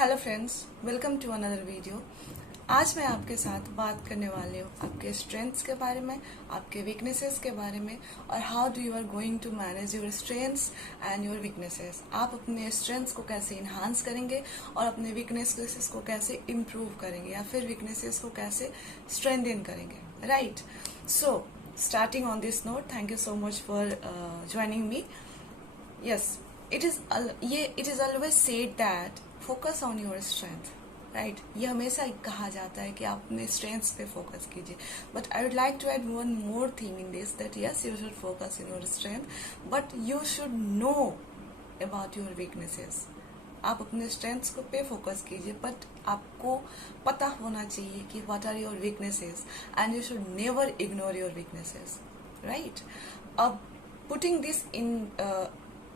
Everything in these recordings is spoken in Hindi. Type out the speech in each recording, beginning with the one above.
Hello friends, welcome to another video. आज मैं आपके साथ बात करने वाली हूँ आपके स्ट्रेंथ्स के बारे में, आपके वीकनेसेस के बारे में और how do you are going to manage your strengths and your weaknesses. आप अपने स्ट्रेंथ्स को कैसे इन्हांस करेंगे और अपने वीकनेसेस को कैसे इम्प्रूव करेंगे या फिर वीकनेसेस को कैसे स्ट्रेंथन करेंगे, right? So starting on this note, thank you so much for joining me. Yes, it is always said that focus on your strength, right? ये हमेशा कहा जाता है कि आप अपने स्ट्रेंथ्स पे फोकस कीजिए, but I would like to add one more thing in this, that yes you should focus in your strength, but you should know about your weaknesses. आप अपने स्ट्रेंथ्स को पे फोकस कीजिए, बट आपको पता होना चाहिए कि what are your weaknesses and you should never ignore your weaknesses, right? अब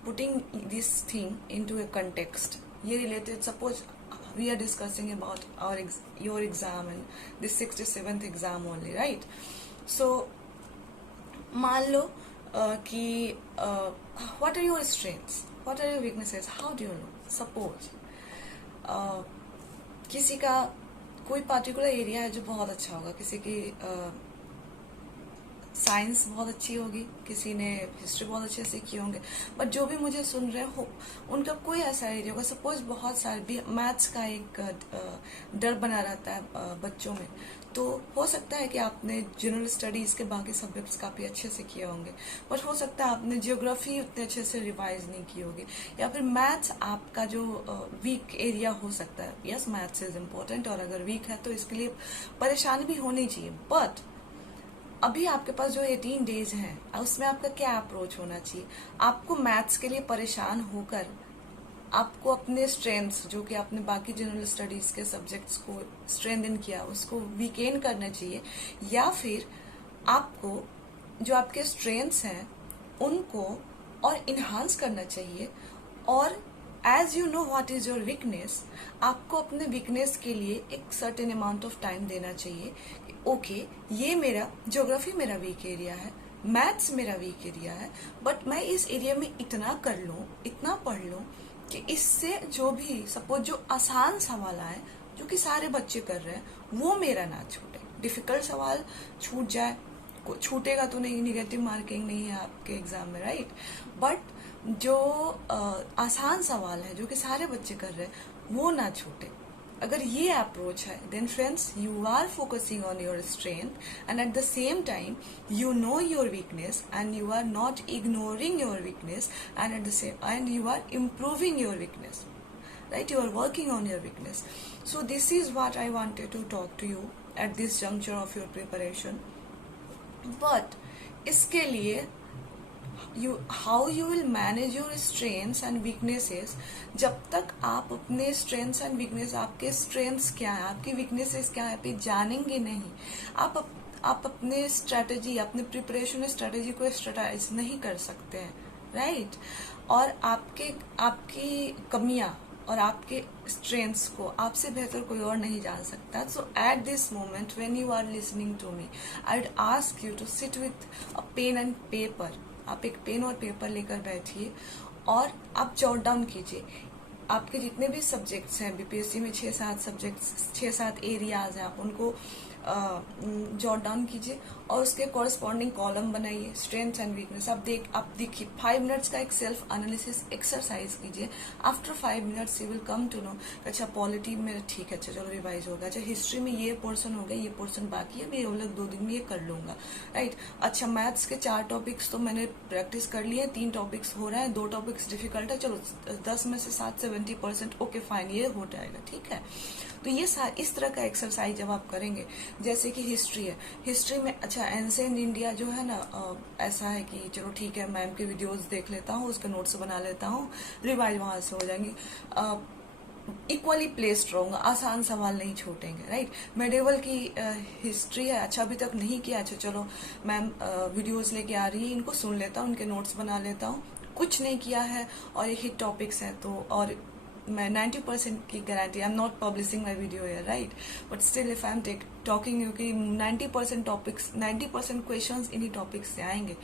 putting this thing into a context, ये related, suppose we are discussing about your exam and this 67th exam only, right? So मान लो कि what are your strengths, what are your weaknesses, how do you know? Suppose किसी का कोई particular area है जो बहुत अच्छा होगा, किसी की साइंस बहुत अच्छी होगी, किसी ने हिस्ट्री बहुत अच्छे सीखी होंगे, बट जो भी मुझे सुन रहे हो उनका कोई ऐसा एरिया होगा, सपोज बहुत सारे भी मैथ्स का एक डर बना रहता है बच्चों में, तो हो सकता है कि आपने जनरल स्टडीज के बाकी सब्जेक्ट्स काफी अच्छे से किए होंगे, बट हो सकता है आपने जियोग्राफी उतने अच्छे से रिवाइज नहीं की होगी, या फिर मैथ्स आपका जो वीक एरिया हो सकता है। यस, मैथ्स इज इम्पोर्टेंट और अगर वीक है तो इसके लिए परेशानी भी होनी चाहिए, बट अभी आपके पास जो 18 डेज हैं उसमें आपका क्या अप्रोच होना चाहिए? आपको मैथ्स के लिए परेशान होकर आपको अपने स्ट्रेंथ्स, जो कि आपने बाकी जनरल स्टडीज के सब्जेक्ट्स को स्ट्रेंथन किया, उसको वीकेन करना चाहिए, या फिर आपको जो आपके स्ट्रेंथ्स हैं उनको और इन्हांस करना चाहिए, और as you know what is your weakness, आपको अपने वीकनेस के लिए एक सर्टेन अमाउंट ऑफ टाइम देना चाहिए। ओके, ये मेरा ज्योग्राफी मेरा वीक एरिया है, मैथ्स मेरा वीक एरिया है, बट मैं इस एरिया में इतना कर लूं, इतना पढ़ लूं कि इससे जो भी सपोज जो आसान सवाल आए जो कि सारे बच्चे कर रहे हैं वो मेरा ना छूटे। डिफिकल्ट सवाल छूट जाए, छूटेगा तो नहीं, निगेटिव मार्किंग नहीं है आपके एग्जाम में, राइट? बट जो आसान सवाल है जो कि सारे बच्चे कर रहे हैं वो ना छूटे। अगर ये अप्रोच है, then friends you are focusing on your strength and at the same time you know your weakness and you are not ignoring your weakness and at the same and you are improving your weakness, right? You are working on your weakness. So this is what I wanted to talk to you at this juncture of your preparation. But इसके लिए how you will manage your strengths and weaknesses, जब तक आप अपने strengths and weakness, आपके strengths क्या है, आपकी weaknesses क्या है, पे जानेंगे नहीं, आप अपने स्ट्रेटेजी, अपने प्रिपरेशन स्ट्रेटेजी को स्ट्रेटाइज नहीं कर सकते हैं, राइट? और आपकी कमियां और आपके स्ट्रेंथ्स को आपसे बेहतर कोई और नहीं जान सकता। So at this moment when you are listening to me, I would ask you to sit with a pen and paper. आप एक पेन और पेपर लेकर बैठिए और आप जॉट डाउन कीजिए आपके जितने भी सब्जेक्ट्स हैं। बीपीएससी में 6-7 सब्जेक्ट्स, 6-7 एरियाज हैं, आप उनको जॉट डाउन कीजिए और उसके कॉरस्पॉन्डिंग कॉलम बनाइए, स्ट्रेंथ्स एंड वीकनेस। आप देखिए 5 मिनट्स का एक सेल्फ एनालिसिस एक्सरसाइज कीजिए। After 5 minutes you will come to know, अच्छा पॉलिटी में ठीक है, अच्छा चलो रिवाइज होगा, अच्छा हिस्ट्री में ये पोर्शन हो गया, ये पोर्शन बाकी है, मैं लोग 2 दिन में ये कर लूंगा, राइट? अच्छा मैथ्स के 4 टॉपिक्स तो मैंने प्रैक्टिस कर लिए, 3 टॉपिक्स हो रहे हैं, 2 टॉपिक्स डिफिकल्ट है, चलो 10 में से 70% ओके फाइन, ये हो जाएगा, ठीक है? तो ये इस तरह का एक्सरसाइज जब आप करेंगे, जैसे कि हिस्ट्री है, हिस्ट्री में अच्छा एंशिएंट इंडिया जो है ना, ऐसा है कि चलो ठीक है मैम की वीडियोस देख लेता हूँ, उसके नोट्स बना लेता हूँ, रिवाइज वहां से हो जाएंगे, इक्वली प्लेस्ड रहूंगा, आसान सवाल नहीं छूटेंगे, राइट? मेडिवल की हिस्ट्री है, अच्छा अभी तक नहीं किया, अच्छा चलो मैम वीडियोस लेके आ रही है, इनको सुन लेता हूँ, उनके नोट्स बना लेता हूँ, कुछ नहीं किया है और ये हिट टॉपिक्स हैं, तो और मैं 90% की guarantee, I am not publishing my video here, right? But still if I am talking you कि 90% टॉपिक्स, 90% क्वेश्चंस इन्हीं टॉपिक्स से आएंगे,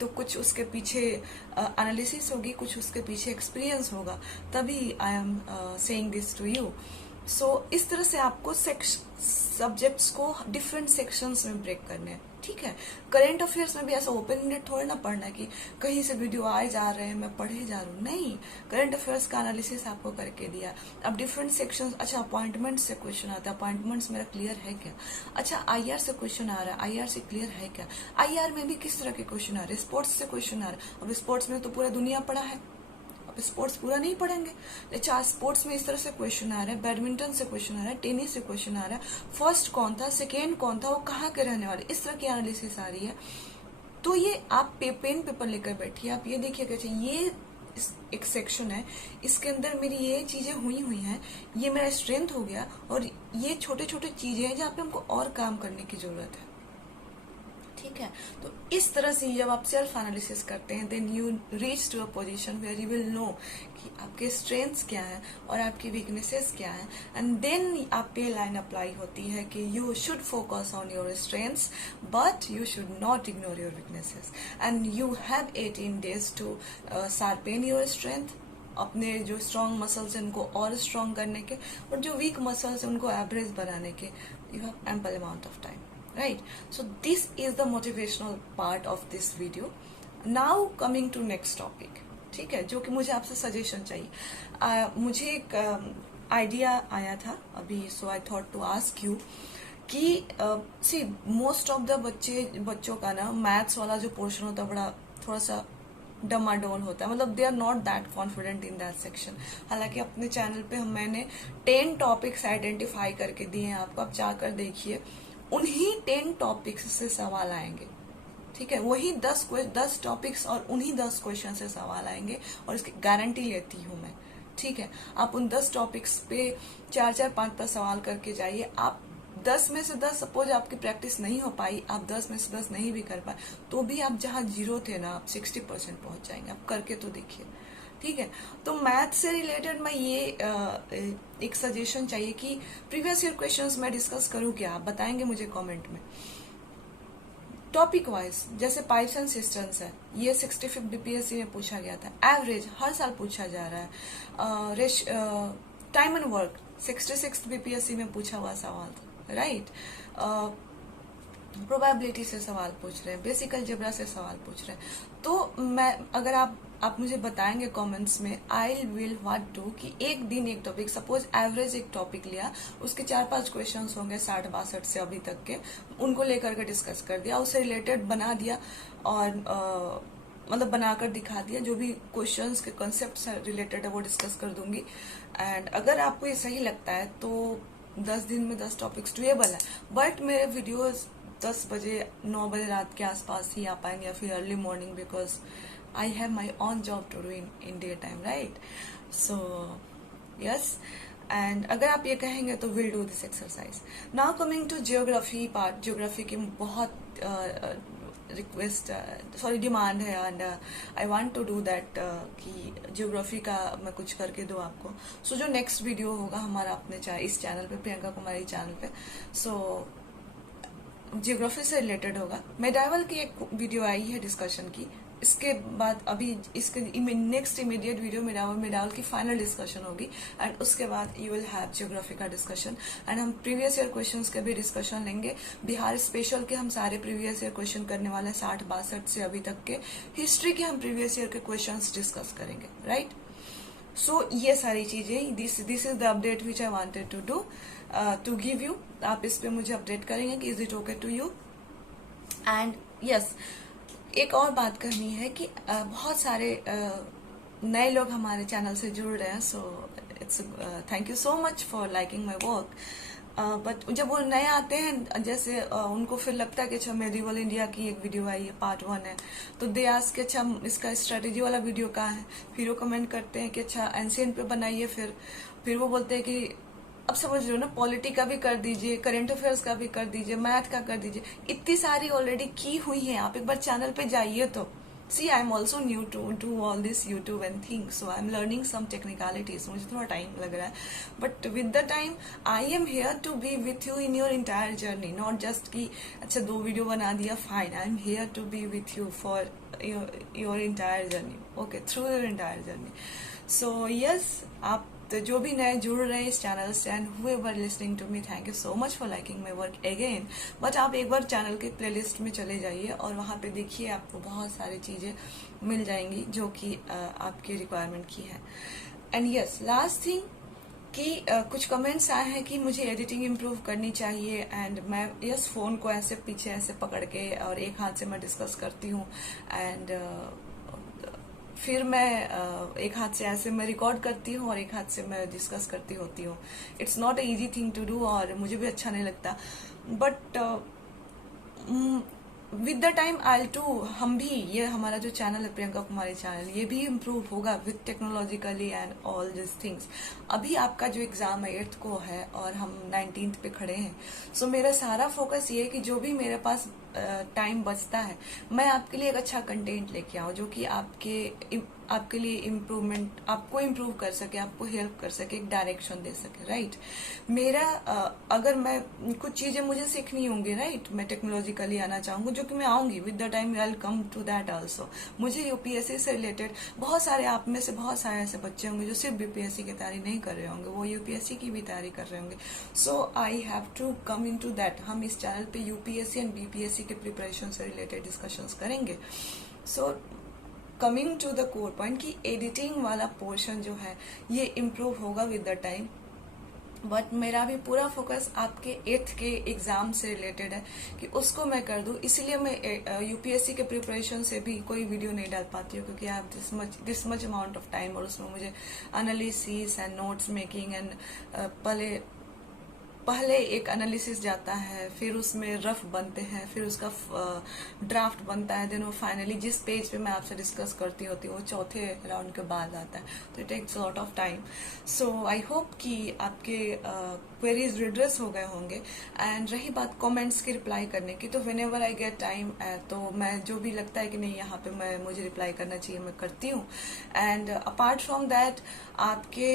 तो कुछ उसके पीछे एनालिसिस होगी, कुछ उसके पीछे एक्सपीरियंस होगा, तभी I am saying this to you. So इस तरह से आपको सब्जेक्ट्स को डिफरेंट सेक्शंस में ब्रेक करने हैं, ठीक है। करंट अफेयर्स में भी ऐसा ओपन इंडेड थोड़ी ना पढ़ना कि कहीं से वीडियो आए जा रहे हैं मैं पढ़े जा रहा हूँ, नहीं। करंट अफेयर्स का एनालिसिस आपको करके दिया। अब डिफरेंट सेक्शंस, अच्छा अपॉइंटमेंट से क्वेश्चन आता है, अपॉइंटमेंट्स मेरा क्लियर है क्या? अच्छा आईआर से क्वेश्चन आ रहा है, आईआर से क्लियर है क्या? आईआर में भी किस तरह के क्वेश्चन आ रहे हैं? स्पोर्ट्स से क्वेश्चन आ रहा है। अब स्पोर्ट्स में तो पूरा दुनिया पड़ा है, स्पोर्ट्स पूरा नहीं पढ़ेंगे। अच्छा स्पोर्ट्स में इस तरह से क्वेश्चन आ रहा है, बैडमिंटन से क्वेश्चन आ रहा है, टेनिस से क्वेश्चन आ रहा है, फर्स्ट कौन था, सेकेंड कौन था, वो कहाँ के रहने वाले, इस तरह की एनालिसिस आ रही है। तो ये आप पेन पेपर लेकर बैठिए, आप ये देखिएगा ये एक सेक्शन है, इसके अंदर मेरी ये चीजें हुई हैं, ये मेरा स्ट्रेंथ हो गया, और ये छोटे छोटे चीजें हैं जहाँ पे हमको और काम करने की जरूरत है, ठीक है। तो इस तरह से जब आप सेल्फ एनालिसिस करते हैं, then you reach to a position where you will know कि आपके स्ट्रेंथ्स क्या है और आपकी वीकनेसेस क्या है, एंड देन आप पे लाइन अप्लाई होती है कि you should focus on your strengths but you should not ignore your weaknesses, and you have 18 days to sharpen your strength, अपने जो स्ट्रॉन्ग मसल्स हैं उनको और स्ट्रॉन्ग करने के, और जो वीक मसल्स हैं उनको एवरेज बनाने के। You have ample amount of time, right? So this is the motivational part of this video. Now coming to next topic, ठीक है, जो कि मुझे आपसे सजेशन चाहिए। मुझे एक आइडिया आया था अभी, so I thought to ask you कि सी मोस्ट ऑफ द बच्चों का ना मैथ्स वाला जो पोर्शन होता है बड़ा थोड़ा सा डमाडोल होता है, मतलब they are not that confident in that section. हालांकि अपने चैनल पे मैंने 10 टॉपिक्स आइडेंटिफाई करके दिए हैं आपको, आप जाकर देखिए, उन्हीं 10 टॉपिक्स से सवाल आएंगे, ठीक है, वही 10 टॉपिक्स और उन्हीं 10 क्वेश्चन से सवाल आएंगे, और इसकी गारंटी लेती हूं मैं, ठीक है। आप उन 10 टॉपिक्स पे 4-4, 5-5 सवाल करके जाइए। आप 10 में से 10 सपोज आपकी प्रैक्टिस नहीं हो पाई, आप 10 में से 10 नहीं भी कर पाए, तो भी आप जहां 0 थे ना, आप 60% पहुंच जाएंगे। आप करके तो देखिए, ठीक है। तो मैथ से रिलेटेड मैं ये एक सजेशन चाहिए कि प्रीवियस ईयर क्वेश्चंस मैं डिस्कस करूं क्या, आप बताएंगे मुझे कमेंट में। टॉपिक वाइज जैसे पाइप्स एंड सिस्टम्स है, ये 65 बीपीएससी में पूछा गया था, एवरेज हर साल पूछा जा रहा है। टाइम एंड वर्क 66 बीपीएससी में पूछा हुआ सवाल था, राइट। प्रोबेबिलिटी से सवाल पूछ रहे हैं, बेसिक अलजेब्रा से सवाल पूछ रहे हैं। तो मैं अगर आप मुझे बताएंगे कमेंट्स में, आई विल व्हाट डू कि एक दिन एक टॉपिक, सपोज एवरेज एक टॉपिक लिया, उसके 4-5 क्वेश्चंस होंगे 60-62 से अभी तक के, उनको लेकर के डिस्कस कर दिया, उससे रिलेटेड बना दिया, और मतलब बनाकर दिखा दिया, जो भी क्वेश्चंस के कॉन्सेप्ट से रिलेटेड है वो डिस्कस कर दूंगी। एंड अगर आपको ये सही लगता है तो 10 दिन में 10 टॉपिक्स डुएबल है, बट मेरे वीडियोज 10 बजे 9 बजे रात के आसपास ही आ पाएंगे, या फिर early morning, because I have my own job to do in daytime, right? So yes, and अगर आप ये कहेंगे तो we'll do this exercise. Now coming to geography part, geography की बहुत रिक्वेस्ट सॉरी डिमांड है, and I want to do that कि ज्योग्राफी का मैं कुछ करके दूं आपको। सो जो नेक्स्ट वीडियो होगा हमारा अपने इस चैनल पे, प्रियंका कुमारी चैनल पे, सो ज्योग्राफी से रिलेटेड होगा। मेडावल की एक वीडियो आई है डिस्कशन की, इसके बाद अभी इसके नेक्स्ट इमीडिएट वीडियो मेडावल की फाइनल डिस्कशन होगी, एंड उसके बाद यू विल हैव ज्योग्राफी का डिस्कशन, एंड हम प्रीवियस ईयर क्वेश्चंस के भी डिस्कशन लेंगे। बिहार स्पेशल के हम सारे प्रीवियस ईयर क्वेश्चन करने वाले हैं, 60-62 से अभी तक के। हिस्ट्री के हम प्रीवियस ईयर के क्वेश्चंस डिस्कस करेंगे, राइट। सो ये सारी चीजें, this is the update which I wanted to do to give you. आप इस पे मुझे अपडेट करेंगे कि is it okay to you. And yes, एक और बात करनी है कि बहुत सारे नए लोग हमारे चैनल से जुड़ रहे हैं, so it's thank you so much for liking my work. But जब वो नए आते हैं, जैसे उनको फिर लगता है कि अच्छा मेडिवल इंडिया की एक वीडियो आई है, पार्ट 1 है, तो दे आस्क कि अच्छा इसका स्ट्रेटेजी वाला वीडियो कहाँ है। फिर वो कमेंट करते हैं कि अच्छा एंशिएंट पे बनाइए। फिर वो बोलते हैं कि अब समझ लो ना, पॉलिटी का भी कर दीजिए, करंट अफेयर्स का भी कर दीजिए, मैथ का कर दीजिए। इतनी सारी ऑलरेडी की हुई है, आप एक बार चैनल पे जाइए तो see I am also new to all this YouTube and things, so I am learning some technicalities, मुझे थोड़ा टाइम लग रहा है, but with the time I am here to be with you in your entire journey, not just कि अच्छा 2 वीडियो बना दिया, fine, I am here to be with you for your entire journey, okay, through your entire journey. So yes, आप तो जो भी नए जुड़ रहे हैं इस चैनल से and whoever listening to me, thank you so much for liking my work again. But आप एक बार चैनल के प्लेलिस्ट में चले जाइए और वहां पे देखिए, आपको बहुत सारी चीजें मिल जाएंगी जो कि आपकी रिक्वायरमेंट की है. एंड यस, लास्ट थिंग कि कुछ कमेंट्स आए हैं कि मुझे एडिटिंग इम्प्रूव करनी चाहिए, एंड मैं यस फोन को ऐसे पीछे ऐसे पकड़ के और एक हाथ से मैं डिस्कस करती हूँ, एंड फिर मैं एक हाथ से ऐसे मैं रिकॉर्ड करती हूँ और एक हाथ से मैं डिस्कस करती होती हूँ. It's not a easy thing to do और मुझे भी अच्छा नहीं लगता, but with the time I too, हम भी, ये हमारा जो चैनल है प्रियंका कुमारी चैनल, ये भी इम्प्रूव होगा with technologically and all this things. अभी आपका जो एग्जाम है 8th को है और हम 19th पे खड़े हैं, सो मेरा सारा फोकस ये है कि जो भी मेरे पास टाइम बचता है, मैं आपके लिए एक अच्छा कंटेंट लेके आऊं जो कि आपके लिए इम्प्रूवमेंट, आपको इम्प्रूव कर सके, आपको हेल्प कर सके, एक डायरेक्शन दे सके, राइट. मेरा अगर मैं कुछ चीजें मुझे सीखनी होंगी, राइट, मैं टेक्नोलॉजिकली आना चाहूंगी, जो कि मैं आऊंगी with the time, I will come to that also. मुझे यूपीएससी से रिलेटेड बहुत सारे, आप में से बहुत सारे ऐसे बच्चे होंगे जो सिर्फ बीपीएससी की तैयारी नहीं कर रहे होंगे, वो यूपीएससी की भी तैयारी कर रहे होंगे. So I have to come in to that. हम इस चैनल पे यूपीएससी एंड बीपीएससी के प्रिपरेशन से रिलेटेड डिस्कशंस करेंगे. So coming to the core point कि एडिटिंग वाला पोर्शन जो है ये इम्प्रूव होगा विद द टाइम, बट मेरा भी पूरा फोकस आपके 8th के एग्जाम से रिलेटेड है कि उसको मैं कर दूं. इसलिए मैं यूपीएससी के प्रिपरेशन से भी कोई वीडियो नहीं डाल पाती हूँ, क्योंकि आप this much amount of time, और उसमें मुझे analysis and notes making and पहले एक एनालिसिस जाता है, फिर उसमें रफ बनते हैं, फिर उसका ड्राफ्ट बनता है, देन वो फाइनली जिस पेज पे मैं आपसे डिस्कस करती होती हूँ वो चौथे राउंड के बाद आता है. तो it takes lot of time. So I hope कि आपके क्वेरीज रिड्रेस हो गए होंगे. एंड रही बात कमेंट्स की रिप्लाई करने की, तो when ever I get time, तो मैं जो भी लगता है कि नहीं यहाँ पे मुझे रिप्लाई करना चाहिए, मैं करती हूँ. एंड अपार्ट फ्रॉम दैट, आपके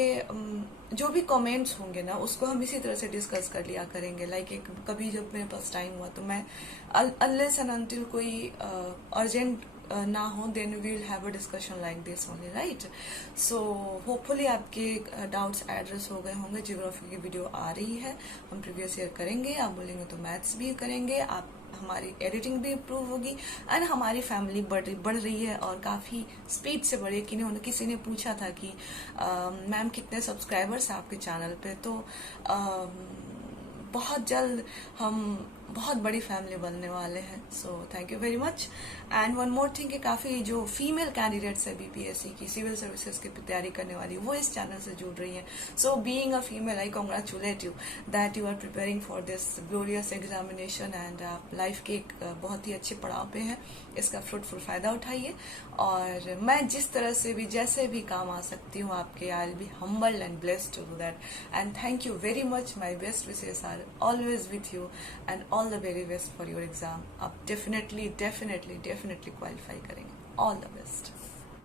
जो भी कमेंट्स होंगे ना, उसको हम इसी तरह से डिस्कस कर लिया करेंगे. लाइक कभी जब मेरे पास टाइम हुआ तो मैं अनलेस एंड अनटिल कोई अर्जेंट ना हो, then we will have a discussion like this only, right. So hopefully आपके डाउट्स एड्रेस हो गए होंगे. ज्योग्राफी की वीडियो आ रही है, हम प्रीवियस ईयर करेंगे, आप बोलेंगे तो मैथ्स भी करेंगे, आप हमारी एडिटिंग भी इम्प्रूव होगी, एंड हमारी फैमिली बढ़ रही है और काफी स्पीड से बढ़ी. किसी ने पूछा था कि मैम कितने सब्सक्राइबर्स हैं आपके चैनल पे, तो बहुत जल्द हम बहुत बड़ी फैमिली बनने वाले हैं. So thank you very much. And one more thing कि काफी जो फीमेल कैंडिडेट्स है बीपीएससी की, सिविल सर्विसेज की तैयारी करने वाली, वो इस चैनल से जुड़ रही हैं. So being a female, I congratulate you that you are preparing for this glorious examination, and आप लाइफ के एक बहुत ही अच्छे पड़ाव पे हैं. इसका फ्रूटफुल फायदा उठाइए, और मैं जिस तरह से भी, जैसे भी काम आ सकती हूँ आपके, I will be humbled and blessed to do that. And thank you very much. My best wishes are always with you, and all the very best for your exam. आप डेफिनेटली क्वालिफाई करेंगे. All the best.